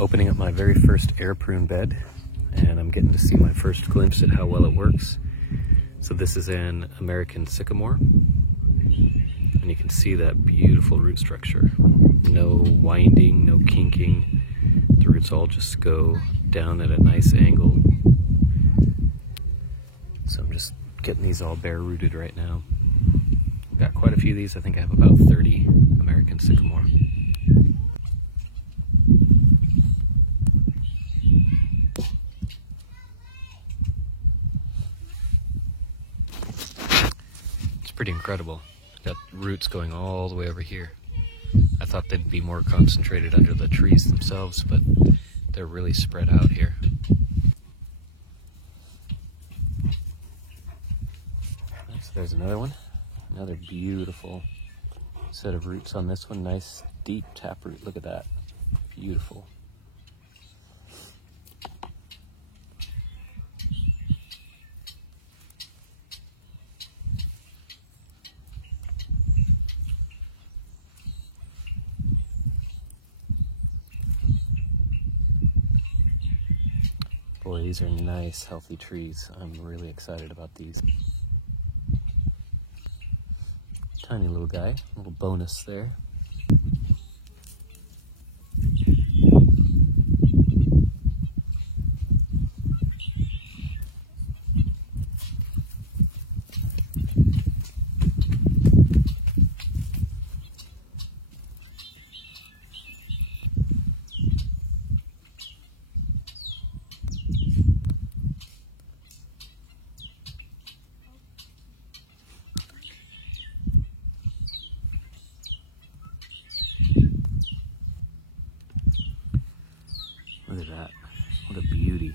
opening up my very first air prune bed, and I'm getting to see my first glimpse at how well it works. So this is an American sycamore, and you can see that beautiful root structure. No winding, no kinking. The roots all just go down at a nice angle. So I'm just getting these all bare rooted right now. I've got quite a few of these. I think I have about 30 American sycamore. It's pretty incredible. Got roots going all the way over here. I thought they'd be more concentrated under the trees themselves, but they're really spread out here. So there's another one. Another beautiful set of roots on this one. Nice deep taproot. Look at that. Beautiful. Boy, these are nice, healthy trees. I'm really excited about these. Tiny little guy, little bonus there. Look at that. What a beauty.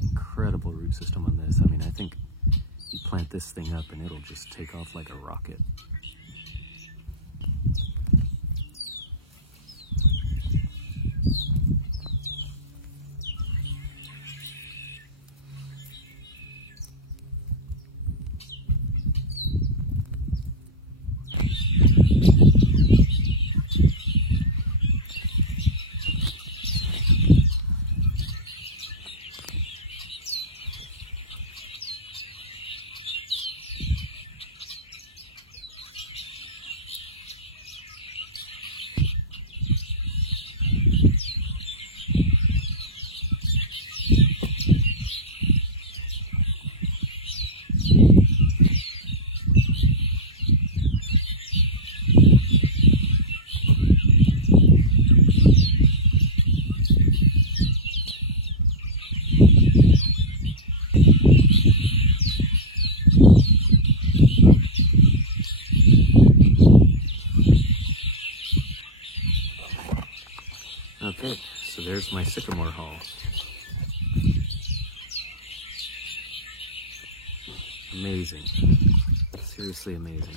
Incredible root system on this. I mean, I think you plant this thing up and it'll just take off like a rocket. Okay, so there's my sycamore haul. Amazing. Seriously amazing.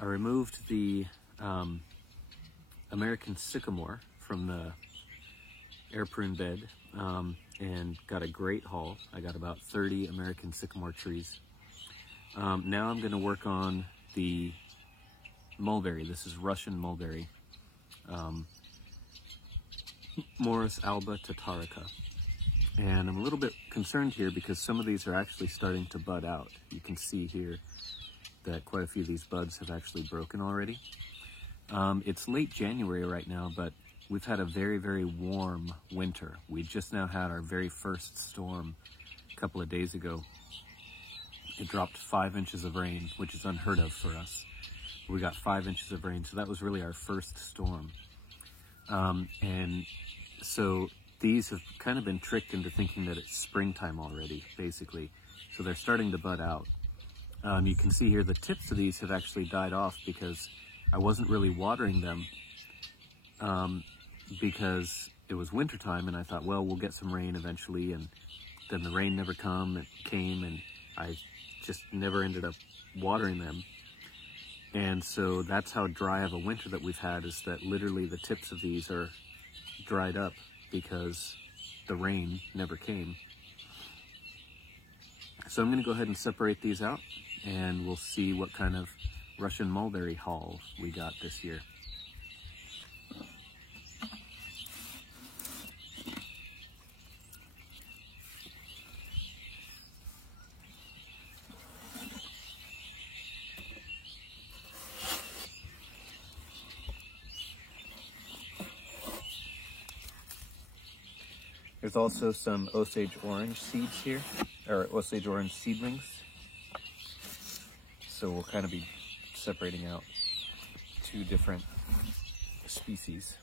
I removed the American sycamore from the air prune bed and got a great haul. I got about 30 American sycamore trees. Now I'm going to work on the mulberry. This is Russian mulberry, Morus alba tatarica, and I'm a little bit concerned here because some of these are actually starting to bud out. You can see here that quite a few of these buds have actually broken already. It's late January right now, but we've had a very, very warm winter. We just now had our very first storm a couple of days ago. It dropped 5 inches of rain, which is unheard of for us. We got 5 inches of rain, so that was really our first storm. And so these have kind of been tricked into thinking that it's springtime already, basically. So they're starting to bud out. You can see here the tips of these have actually died off because I wasn't really watering them because it was wintertime, and I thought, well, we'll get some rain eventually, and then the rain never came, and I just never ended up watering them. And so that's how dry of a winter that we've had, is that literally the tips of these are dried up because the rain never came. So I'm going to go ahead and separate these out, and we'll see what kind of Russian mulberry haul we got this year. There's also some Osage orange seeds here, or Osage orange seedlings. So we'll kind of be separating out two different species.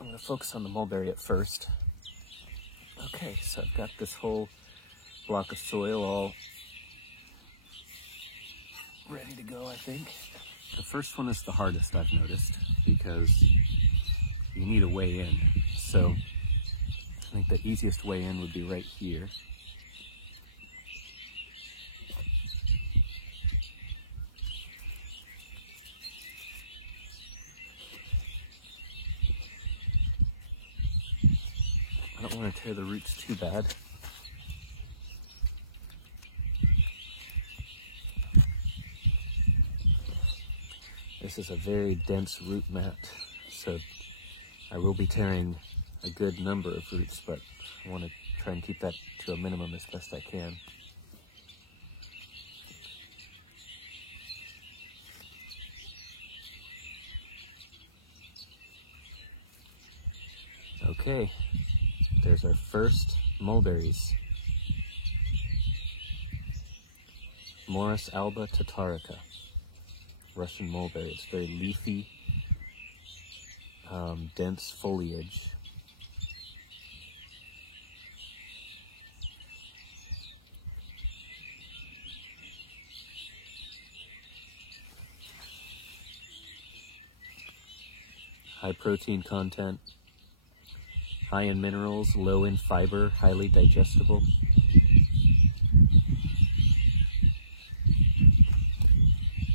I'm going to focus on the mulberry at first. Okay, so I've got this whole block of soil all ready to go, I think. The first one is the hardest, I've noticed, because you need a way in. So I think the easiest way in would be right here. I don't want to tear the roots too bad. This is a very dense root mat, so I will be tearing a good number of roots, but I want to try and keep that to a minimum as best I can. Okay, there's our first mulberries. Morus alba tatarica, Russian mulberry. It's very leafy, dense foliage. High protein content, high in minerals, low in fiber, highly digestible.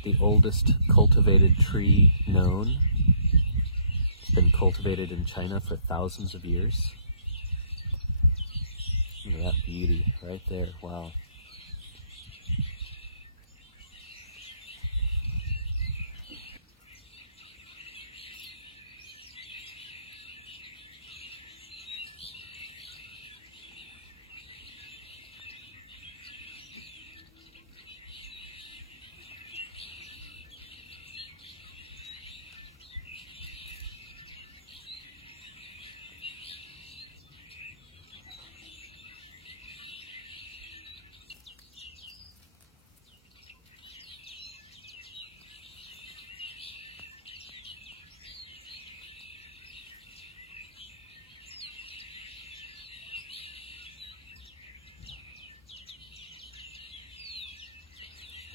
The oldest cultivated tree known. It's been cultivated in China for thousands of years. Look at that beauty right there, wow.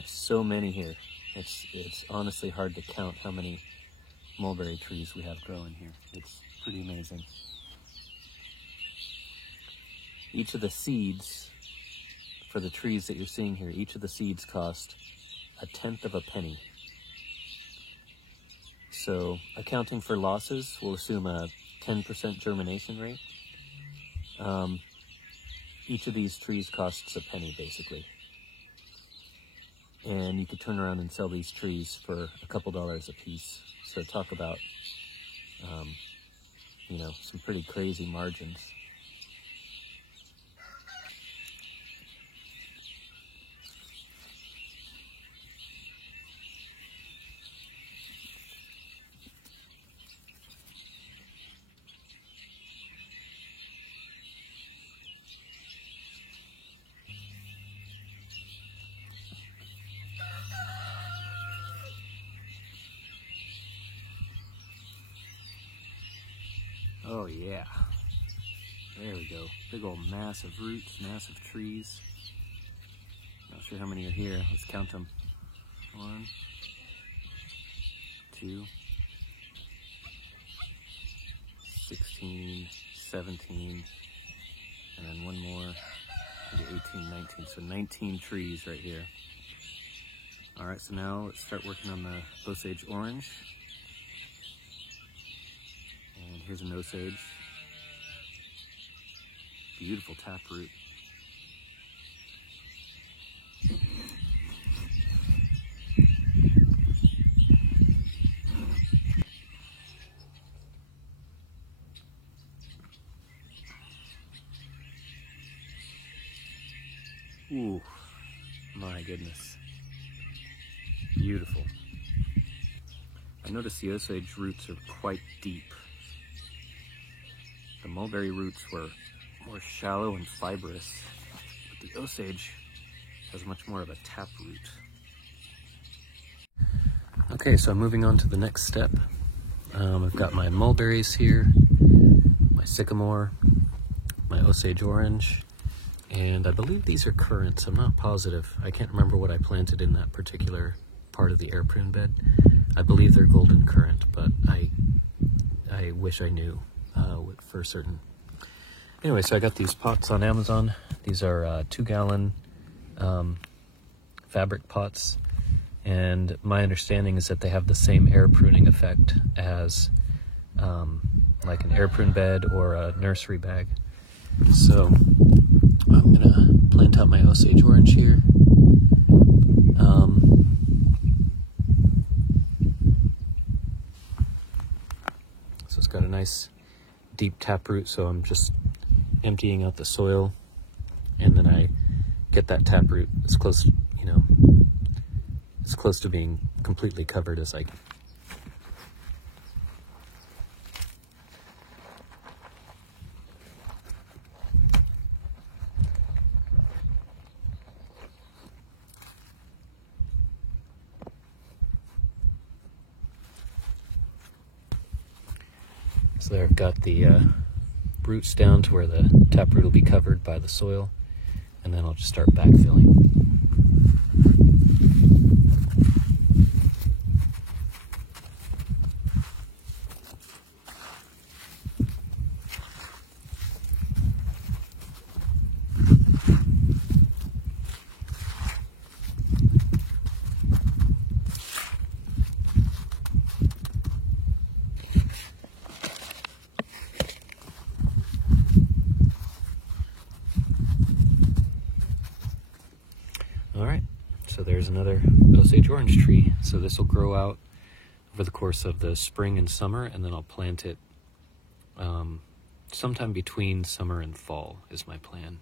So many here. It's honestly hard to count how many mulberry trees we have growing here. It's pretty amazing. Each of the seeds for the trees that you're seeing here, each of the seeds cost 1/10 of a penny. So accounting for losses, we'll assume a 10% germination rate. Each of these trees costs a penny, basically. And you could turn around and sell these trees for a couple dollars a piece. So talk about, some pretty crazy margins. Oh yeah, there we go. Big old mass of roots, massive trees. Not sure how many are here. Let's count them. 1, 2, 16, 17, and then one more, maybe 18, 19. So 19 trees right here. All right, so now let's start working on the Osage orange. And here's an Osage. Beautiful taproot. Ooh, my goodness. Beautiful. I I noticed the Osage roots are quite deep. The mulberry roots were more shallow and fibrous, but the Osage has much more of a tap root. Okay, so I'm moving on to the next step. I've got my mulberries here, my sycamore, my Osage orange, and I believe these are currants. I'm not positive. I can't remember what I planted in that particular part of the air prune bed. I believe they're golden currant, but I wish I knew for certain. Anyway, so I got these pots on Amazon. These are 2-gallon fabric pots, and my understanding is that they have the same air pruning effect as like an air prune bed or a nursery bag. So I'm gonna plant out my Osage orange here. So it's got a nice deep taproot, so I'm just emptying out the soil, and then I get that taproot as close, as close to being completely covered as I can. So there I've got the roots down to where the taproot will be covered by the soil, and then I'll just start backfilling. All right, so there's another Osage orange tree. So this will grow out over the course of the spring and summer, and then I'll plant it sometime between summer and fall is my plan.